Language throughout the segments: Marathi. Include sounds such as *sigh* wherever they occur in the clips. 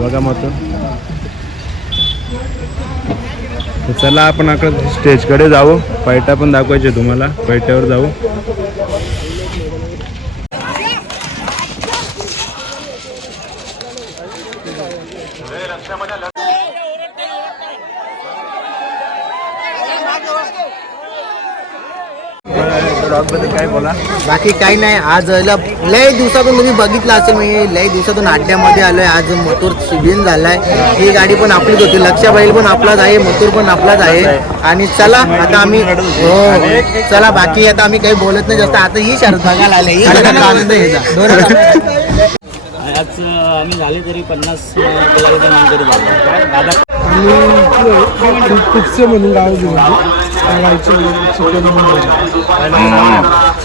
बघा मग तर चला आपण आकडे स्टेजकडे जाऊ. पैठा पण दाखवायचे तुम्हाला. पैठ्यावर जाऊ. बाकी काही नाही आज ल- लय दिवसातून तुम्ही बघितलं असेल मी लय दिवसातून अड्ड्यामध्ये आलोय. आज मथुर शिबिन झालाय. ही गाडी पण आपलीच होती. लक्षा बैल पण आपलाच आहे मथुर पण आपलाच आहे. आणि चला आता आम्ही हो चला बाकी आता आम्ही काही बोलत नाही जास्त आता ही शरद बघायला आले. ही आनंद घ्यायचा *laughs* आज आम्ही झाले तरी पन्नास दादा म्हणून गाव घेऊन गायचे चिकन म्हणून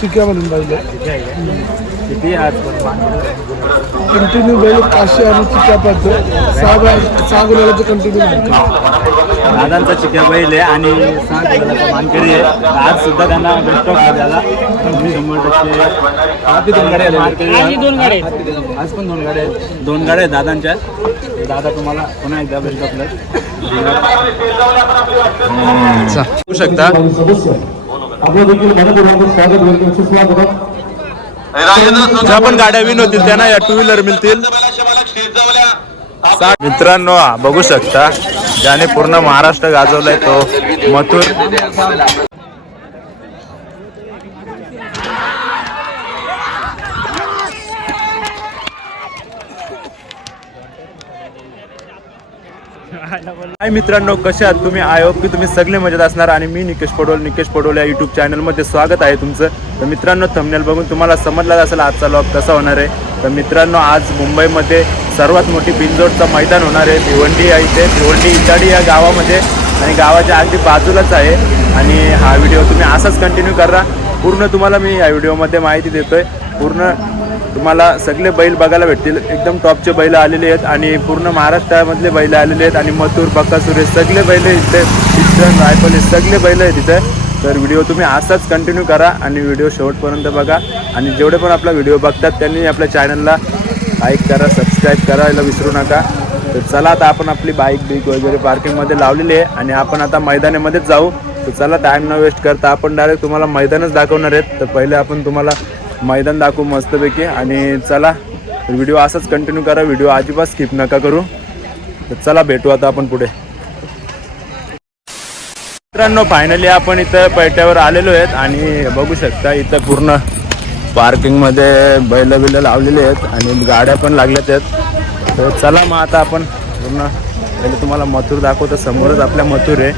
चिक्या म्हणून पाहिजे किती आज कंटिन्यू बैल काशी आणि चिक्या पाहतो सहा बाय- सहा गुलाबाचं कंटिन्यू मानतो दादांचा चिक्या बैल आहे आणि सहा गुलाबाचा मानकरी आहे. आज सुद्धा त्यांना बेस्ट ऑफ द्यायला मी शंभर टक्के आज दोन गाड्या. आज पण दोन गाड्या आहेत. दोन गाड्या आहेत दादांच्या. दादा तुम्हाला पुन्हा एकदा बेस्ट ऑफ होऊ शकता. आपलं देखील मनपूर्वक स्वागत करतो सुस्वागत ज्या पण गाड्या विन होतील त्यांना या टू व्हीलर मिळतील. मित्रांनो बघू शकता ज्याने पूर्ण महाराष्ट्र गाजवलाय तो मथुर. हाय मित्रांनो कसे आहात तुम्ही? आय होप की तुम्ही सगळे मजेत असणार आणि मी निकेश पडोल निकेश पडोल या युट्यूब चॅनलमध्ये स्वागत आहे तुमचं. तर मित्रांनो थंबनेल बघून तुम्हाला समजलाच असेल आजचा लॉग कसा होणार आहे. तर मित्रांनो आज मुंबईमध्ये सर्वात मोठी बिनजोडचं मैदान होणार आहे. भिवंडी या इथे. भिवंडी इचाडी या गावामध्ये. आणि गावाच्या अगदी बाजूलाच आहे. आणि हा व्हिडिओ तुम्ही असाच कंटिन्यू करा. पूर्ण तुम्हाला मी या व्हिडिओमध्ये माहिती देतोय. पूर्ण तुम्हाला सगळे बैल बघायला भेटतील. एकदम टॉपचे बैल आलेले आहेत आणि पूर्ण महाराष्ट्रामधले बैल आलेले आहेत आणि मथुर बक्कासुर हे सगळे बैल इथे. ईस्टर्न रायफल हे सगळे बैल आहेत इथे. तर व्हिडिओ तुम्ही असाच कंटिन्यू करा आणि व्हिडिओ शेवटपर्यंत बघा. आणि जेवढे पण आपला व्हिडिओ बघतात त्यांनी आपल्या चॅनलला लाईक करा सबस्क्राईब करायला विसरू नका. तर चला आता आपण आपली बाईक बिक वगैरे पार्किंगमध्ये लावलेली आहे आणि आपण आता मैदानामध्येच जाऊ. तर चला टाईम न वेस्ट करता आपण डायरेक्ट तुम्हाला मैदानच दाखवणार आहेत. तर पहिले आपण तुम्हाला मैदान दाखवू मस्तपैकी. आणि चला व्हिडिओ असाच कंटिन्यू करा. व्हिडिओ अजिबात स्किप नका करू. तर चला भेटू आता आपण पुढे. मित्रांनो फायनली आपण इथं पैट्यावर आलेलो आहेत. आणि बघू शकता इथं पूर्ण पार्किंगमध्ये बैल बिलं लावलेले आहेत. आणि गाड्या पण लागल्यात आहेत. तर चला मग आता आपण पूर्ण पहिले तुम्हाला मथुर दाखवतो. समोरच आपल्या मथुर आहे.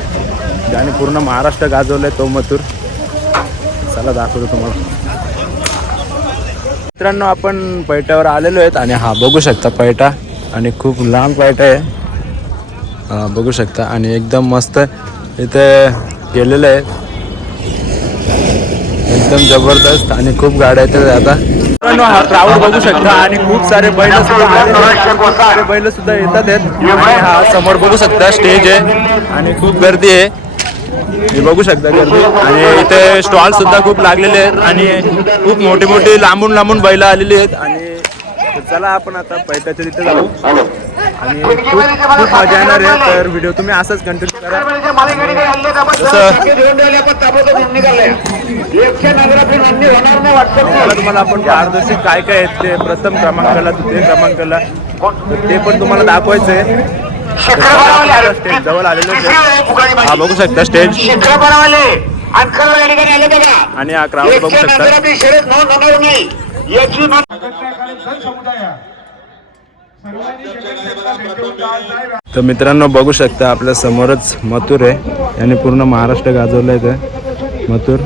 ज्याने पूर्ण महाराष्ट्र गाजवलं आहे तो मथुर. चला दाखवतो तुम्हाला. मित्रांनो आपण पैठ्यावर आलेलो आहेत आणि हा बघू शकता पैठा. आणि खूप लांब पैठा आहे. हा, बघू शकता. आणि एकदम मस्त इथे केलेलं आहे. एकदम जबरदस्त आणि खूप गाड्या आहेत आता. मित्रांनो हा क्राऊड बघू शकता आणि खूप सारे बैल सुद्धा बैल सुद्धा येतात आहेत. हा समोर बघू शकता स्टेज आहे. आणि खूप गर्दी आहे. हे बघू शकता गर्दी. आणि इथे स्टॉल सुद्धा खूप लागलेले आहेत आणि खूप मोठी मोठी लांबून लांबून बैल आलेली आहेत. आणि चला आपण आता पैठ्याच्या तिथे जाऊ. आणि खूप खूप मजा येणार आहे. तर व्हिडिओ तुम्ही असाच कंटिन्यू करा. तुम्हाला आपण पारदर्शक काय काय आहेत ते प्रथम क्रमांकाला द्वितीय क्रमांकाला ते पण तुम्हाला दाखवायचं आहे जवळ आलेलो आहे हा बघू शकता स्टेज आणि क्राऊड बघू शकता. तर मित्रांनो बघू शकता आपल्या समोरच मथुर आहे. याने पूर्ण महाराष्ट्र गाजवलं आहे ते. मथुर.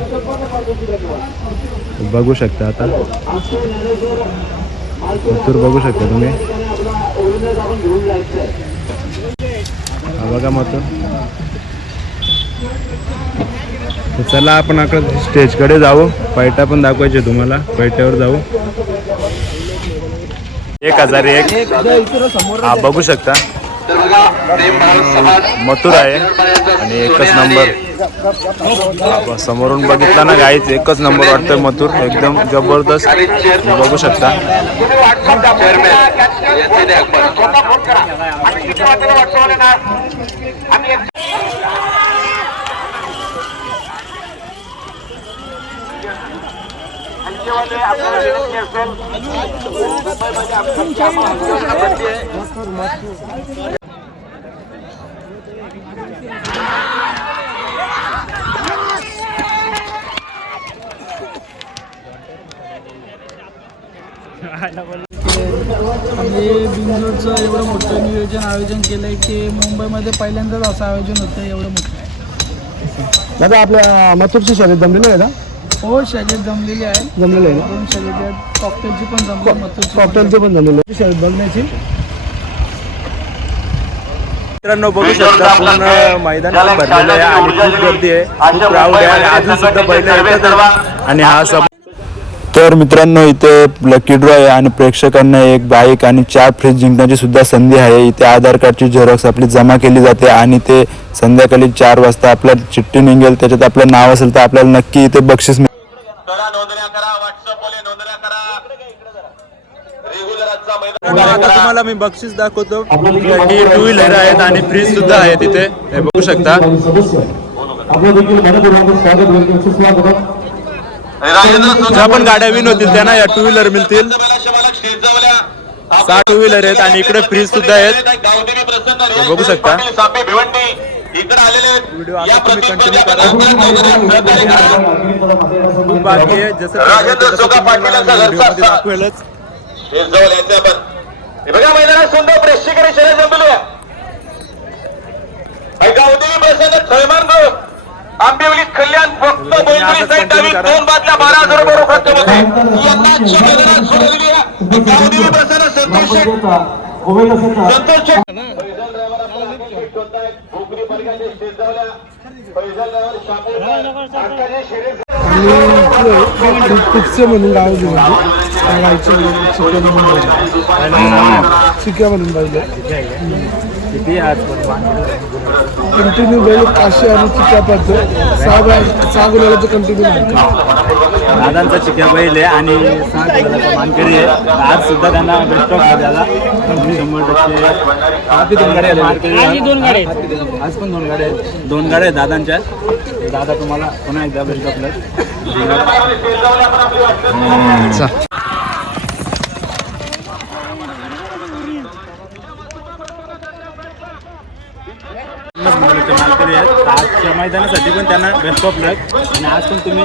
बघू शकता आता. मथुर बघू शकता तुम्ही. बघा मथुर तर चला आपण आकडे स्टेजकडे जाऊ. पैठा पण दाखवायचे तुम्हाला. पैठ्यावर जाऊ. एक हजार एक. हा बघू शकता. मथुर आहे. आणि एकच नंबर. समोरून बघितला ना गाईच एकच नंबर वाटतोय मथुर. एकदम जबरदस्त. बघू शकता. మాటలు పట్టుకోలేనా అని I love it. आणि बिंजोरचं एवढं मोठं नियोजन आयोजन केलं आहे की मुंबईमध्ये पहिल्यांदाच असं आयोजन होतं एवढं मोठं दादा आपल्या मथुरची शर्यत जमलेली आहे का? हो शर्यत जमलेली आहे. जमलेली आहे दोन शर्यत आहेत कॉकटेलची पण जमली मथुरची पण कॉकटेलची पण जमलेली आहे. शर्यत बघण्याची. मित्रांनो बघू शकता पूर्ण मैदान भरलेलं आहे आणि खूप गर्दी आहे. खूप क्राऊड आहे आणि अजून सुद्धा बैल येतात. आणि हा सब तर मित्रांनो इथे लकी ड्रॉ आहे आणि प्रेक्षकांना एक बाईक आणि चार फ्रीज जिंकण्याची सुद्धा संधी आहे. इथे आधार कार्डची झेरॉक्स आपली जमा केली जाते आणि ते संध्याकाळी चार वाजता आपल्या चिठ्ठी निघेल. त्याच्यात आपलं नाव असेल तर आपल्याला नक्की इथे बक्षीस मिळेल. तुम्हाला मी बक्षीस दाखवतो. टू व्हीलर आहेत आणि फ्रीज सुद्धा आहे तिथे. हे बघू शकता. ज्या पण गाड्या विन होतील त्यांना या टू व्हीलर मिळतील. सहा टू व्हीलर आहेत आणि इकडे फ्रीज सुद्धा आहेत. हे बघू शकता. व्हिडिओ आता तुम्ही कंटिन्यू करा. खूप बाकी आहे. जसं राजेंद्र सोका पाटील यांचा घरचा व्हिडिओमध्ये साथ. दाखवेलच. जवळ यायचं आपण बघा मैदानात सुंदर प्रेक्षकांनी शर्यत जमलेली आहे ऐका उद्या प्रसन्न थैमान गो आंबिवली कल्याण फक्त continue डावी करा. दोन बादल्या बारा हजार रुपये रोकडमध्ये. यंदाच्या मैदानात सोडलेली आहे संतोष संतोष म्हणून गाव दिलं चिकन म्हणून चिक्या म्हणून पाहिजे कंटिन्यू बैल काशी आणि चिक्या पाहिजे सहा बाय सहा गुलाबाचं कंटिन्यू मानतो दादांचा चिक्या बैल आहे आणि सहा किलोचा मानकरी आहे. आज सुद्धा त्यांना बेस्ट ऑफ द्याला तुम्ही शंभर टक्के. किती दोन गाड्या आहेत. दोन गाड्या आज पण दोन गाड्या आहेत. दोन गाड्या आहेत दादांच्या. दादा तुम्हाला पुन्हा एकदा बेस्ट ऑफ मानकरी आहेत आजच्या मैदानासाठी पण त्यांना बेस्ट ऑफ लक आणि आज पण तुम्ही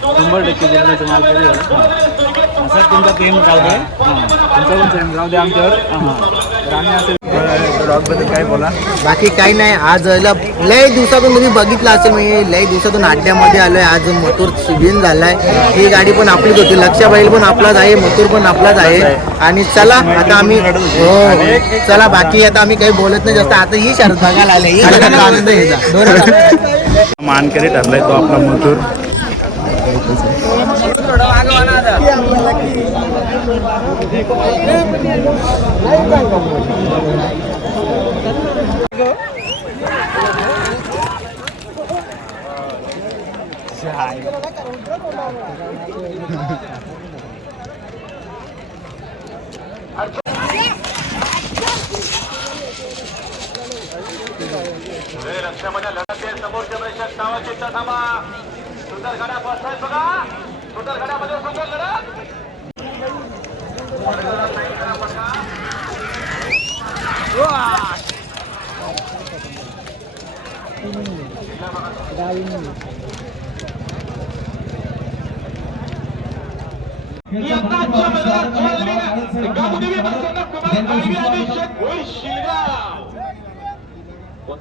शंभर टक्के जिल्ह्याचे मालकरी असं तुमचा प्रेम राहू दे. तुमचा पण प्रेम राहू दे आमच्यावर. तर आम्ही असं रॉकबद्दल काय बोला? बाकी काही नाही आज ल- लय दिवसातून तुम्ही बघितलं असेल मी लय दिवसातून अड्ड्यामध्ये आलोय. आज मथुर शिबिन झालाय. ही गाडी पण आपलीच होती. लक्षा बैल पण आपलाच आहे मथुर पण आपलाच आहे. आणि चला आता आम्ही हो चला बाकी आता आम्ही काही बोलत नाही जास्त आता ही शरद बघायला आले. ही शरद आनंद मानकरी ठरलाय तो आपला Mathur. Ik ben het niet. Het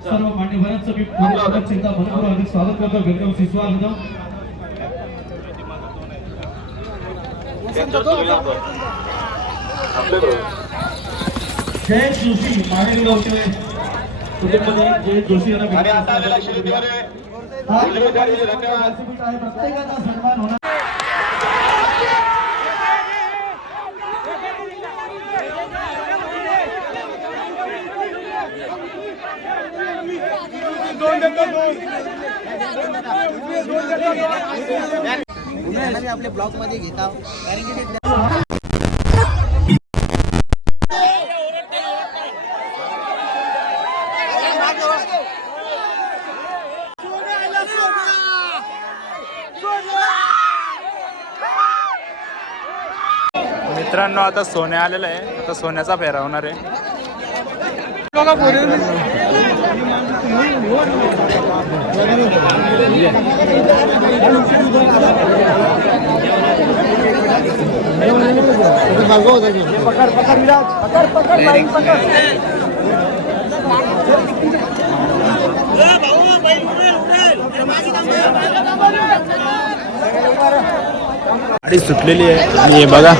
सर्व मान्यवरांचं मी पूर्ण चिंता स्वागत करतो वेलकम सुस्वागतम जय जोशी मानेरी गावचे जोशी यांना आणि आता प्रत्येकाचा सन्मान होणार. आपल्या ब्लॉकमध्ये घेता कारण की मित्रांनो आता सोन्या आलेलं आहे. आता सोन्याचा फेरा होणार आहे. गाडी सुटलेली आहे. आणि हे बघा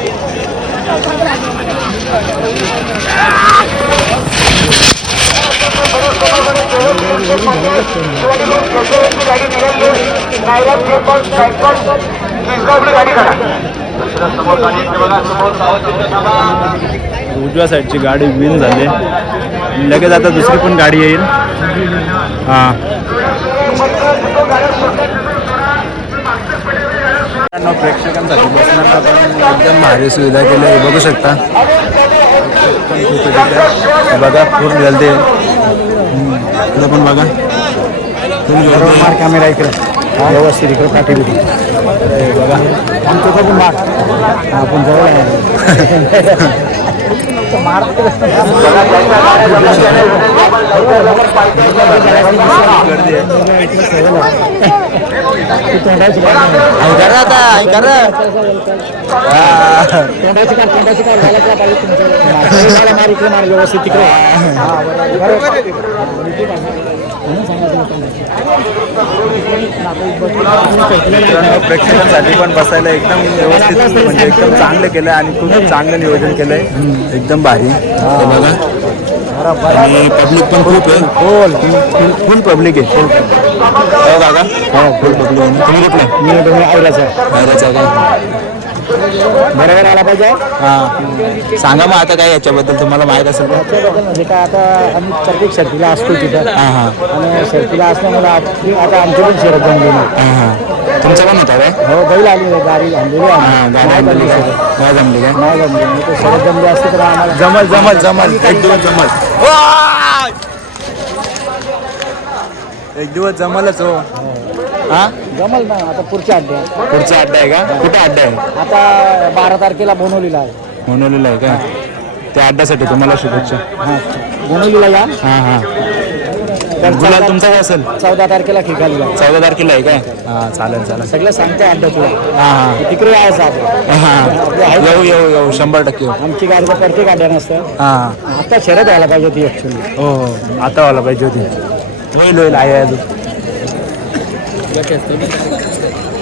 उजव्या साईडची गाडी विन झाली. लगेच आता दुसरी पण गाडी येईल. हां. मित्रांनो, प्रेक्षकांसाठी बसण्याचा आपण एकदम भारी सुविधा केली आहे. बघू शकता. बघा पूर्ण जलदी इकडे पण बघा. मार कॅमेरा इकडे. व्यवस्थित इकडे हे बघा. आमचं पण मार आपण जवळ आहे. *laughs* मित्रांनो प्रेक्षकांसाठी पण बसायला एकदम व्यवस्थित म्हणजे एकदम चांगलं केलं आणि खूप चांगलं नियोजन केलंय. एकदम भारी हे बघा. आणि पब्लिक पण खूप आहे. फुल पब्लिक आहे. हो हो. फुल पब्लिक आहे. तुम्ही कुठले? मी तुम्ही काय बरोबर आला पाहिजे? हां. सांगा मग आता काय याच्याबद्दल तुम्हाला माहीत असेल म्हणजे काय आता आम्ही प्रत्येक शर्तीला असतो तिथं. हां हां. आणि शर्तीला असल्यामुळे आता आमची पण शर्यत जमली नाही. हो बैल आली आहे, गाडी आणलेली आहे आम्ही. गाडी नाही आणलेली जमली काय. नाही जमली काय नाही जमली. नाही तर शर्यत जमली असते तर आम्हाला. जमल जमल जमल. एक दिवस जमल. एक दिवस जमलच हो. हा? जमल ना आता पुढच्या अड्ड्या पुढचा अड्डा आहे का? कुठे अड्डा आहे? आता बारा तारखेला बोनवलीला आहे. म्हणवलेला आहे का? त्या अड्ड्यासाठी तुम्हाला शुभेच्छा. हां. बोनवलीला या. हां हां. गुलाल तुमचा काय असेल? चौदा तारखेला खिकालीला आहे. चौदा तारखेला आहे काय? हां. चालेल चालेल. सगळं सांगते अड्डा तुला. हां हां. तिकडे यायचं आपण हां येऊ येऊ येऊ. शंभर टक्के. येऊ आमची गाडी तर प्रत्येक अड्ड्या नसतं. हां. आता शर्यत व्हायला पाहिजे ती ॲक्च्युली हो हो. आता व्हायला पाहिजे होती. होईल होईल. आहे अजून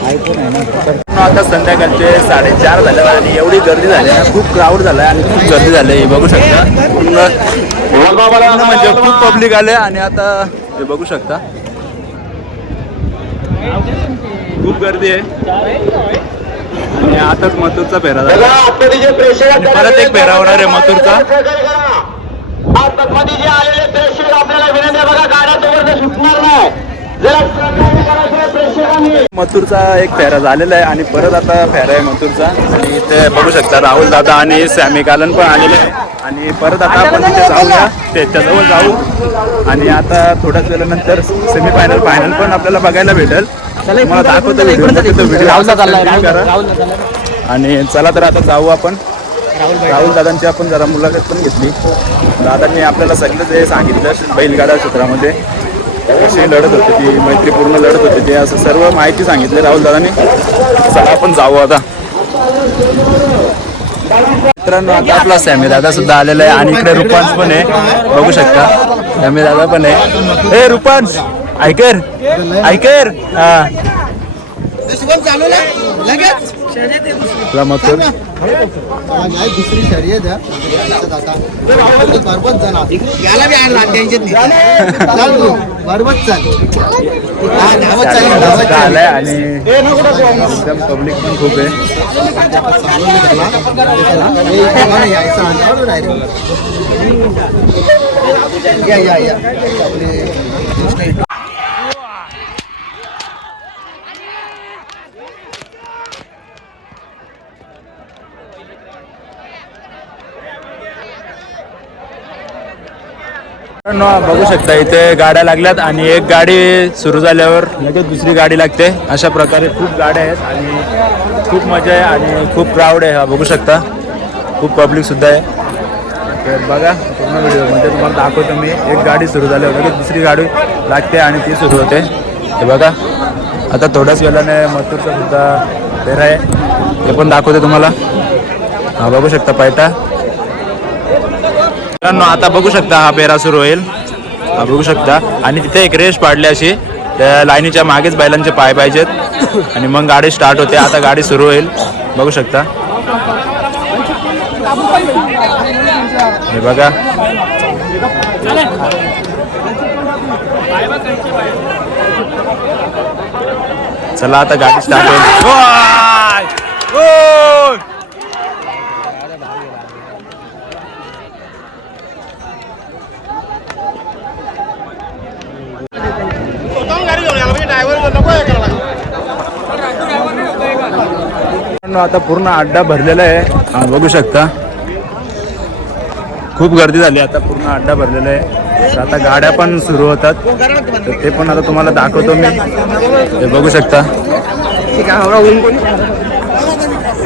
ऐकून आहे ना. आता संध्याकाळचे साडेचार झाले आणि एवढी गर्दी झाली आहे. खूप क्राऊड झालाय आणि खूप गर्दी झाली आहे. हे बघू शकता. पूर्ण पूर्ण म्हणजे खूप पब्लिक आले आणि आता हे बघू शकता. खूप गर्दी आहे. आणि आताच मथुरचा फेरा झाला. परत एक फेरा होणार आहे मथुरचा. आलेले प्रेक्षक आपल्याला विनंती बघा गाड्या तोवर सुटणार नाही. मथुरचा एक फेरा झालेला आहे आणि परत आता फेरा आहे मथुरचा. आणि इथे बघू शकता राहुल दादा आणि सॅमी कालन पण आलेले आहे आणि परत आता आपण तिथे जाऊया. त्याच्याजवळ जाऊ. आणि आता थोड्याच वेळानंतर सेमी फायनल फायनल पण आपल्याला बघायला भेटेल. मला दाखवतो व्हिडिओ दाखवतो व्हिडिओ आणि चला तर आता जाऊ आपण. राहुल दादांची आपण जरा मुलाखत पण घेतली. दादांनी आपल्याला सगळं जे सांगितलं बैलगाडा क्षेत्रामध्ये. कसे लढत होते ती मैत्रीपूर्ण लढत होते ते असं सर्व माहिती सांगितली राहुल दादानी. चला आपण जाऊ आता. मित्रांनो आता आपला सॅमी दादा सुद्धा आलेला आहे आणि इकडे रुपांश पण आहे. बघू शकता. सॅमी दादा पण आहे. हे रुपांश! ऐकर ऐकर हा. लगेच? मथुर नाही दुसरी शर्यत बरोबर जण याला बी आणला चाल बरोबर चाल. चाल. चाल आणि एकदम पब्लिक पण खूप आहे. या या या. बघू शकता इथे गाड्या लागल्यात आणि एक गाडी सुरू झाल्यावर लगेच दुसरी गाडी लागते. अशा प्रकारे खूप गाड्या आहेत आणि खूप मजा आहे आणि खूप क्राऊड आहे हा बघू शकता. खूप पब्लिक सुद्धा आहे. तर बघा पूर्ण म्हणजे तुम्हाला दाखवतो मी. एक गाडी सुरू झाल्यावर लगेच दुसरी गाडी लागते आणि ती सुरू होते. हे बघा आता थोड्याच वेळाने मथुरचा सुद्धा फेर आहे. ते पण दाखवते तुम्हाला. हा बघू शकता पैठा मित्रांनो आता बघू शकता हा पेरा सुरू होईल. बघू शकता. आणि तिथे एक रेस पाडली अशी. त्या लाईनीच्या मागेच बैलांचे पाय पाहिजेत. आणि मग गाडी स्टार्ट होते. आता गाडी सुरू होईल. बघू शकता. हे बघा. चला आता गाडी स्टार्ट होईल. मित्रांनो, आता पूर्ण अड्डा भरलेला आहे. हा, बघू शकता. खूप गर्दी झाली आता पूर्ण अड्डा भरलेला आहे. आता गाड्या पण सुरू होतात. ते पण आता तुम्हाला दाखवतो मी. हे बघू शकता.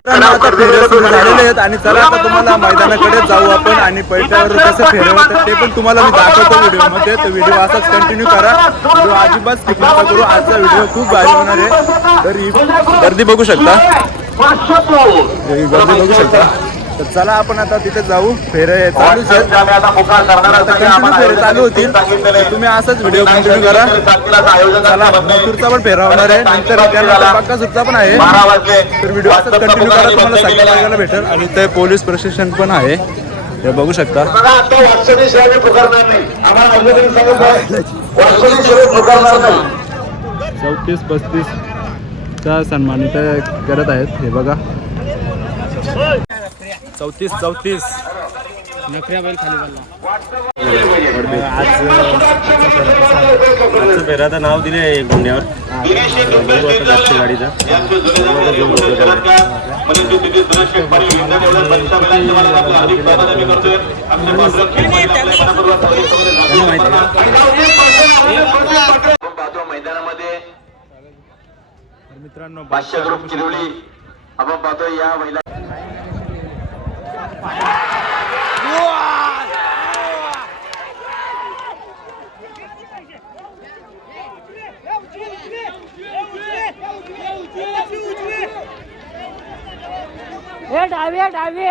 झालेले आहेत आणि चला आता तुम्हाला मैदानाकडे जाऊ आपण आणि पैठ्यावर कसं फेरे ते पण तुम्हाला मी दाखवतो व्हिडिओमध्ये. तर व्हिडिओ असाच कंटिन्यू करा. व्हिडिओ अजिबात स्किप नका करू. आजचा व्हिडिओ खूप भारी होणार आहे. तर गर्दी बघू शकता. ही तर चला आपण आता तिथे जाऊ. फेरे चालूच आहेत. आता कंटिन्यू फेरे चालू होतील. तुम्ही असाच व्हिडिओ कंटिन्यू करा. चला मथुरचा पण फेरा होणार आहे. नंतर बक्कासूरचा पण आहे. तर व्हिडिओ असाच कंटिन्यू करा. तुम्हाला सगळ्या बघायला भेटेल. आणि ते पोलीस प्रशासन पण आहे. हे बघू शकता. चौतीस पस्तीस चा सन्मान इथे करत आहेत हे बघा. चौतीस चौतीस. नखऱ्या बैल खाली आज आजचं फेराचं नाव दिले गुन्ह्यावर बघू आता जास्त गाडीचा मित्रांनो पाचशे ग्रुप किरवली आपण पाहतो या महिला हे डावे डावे.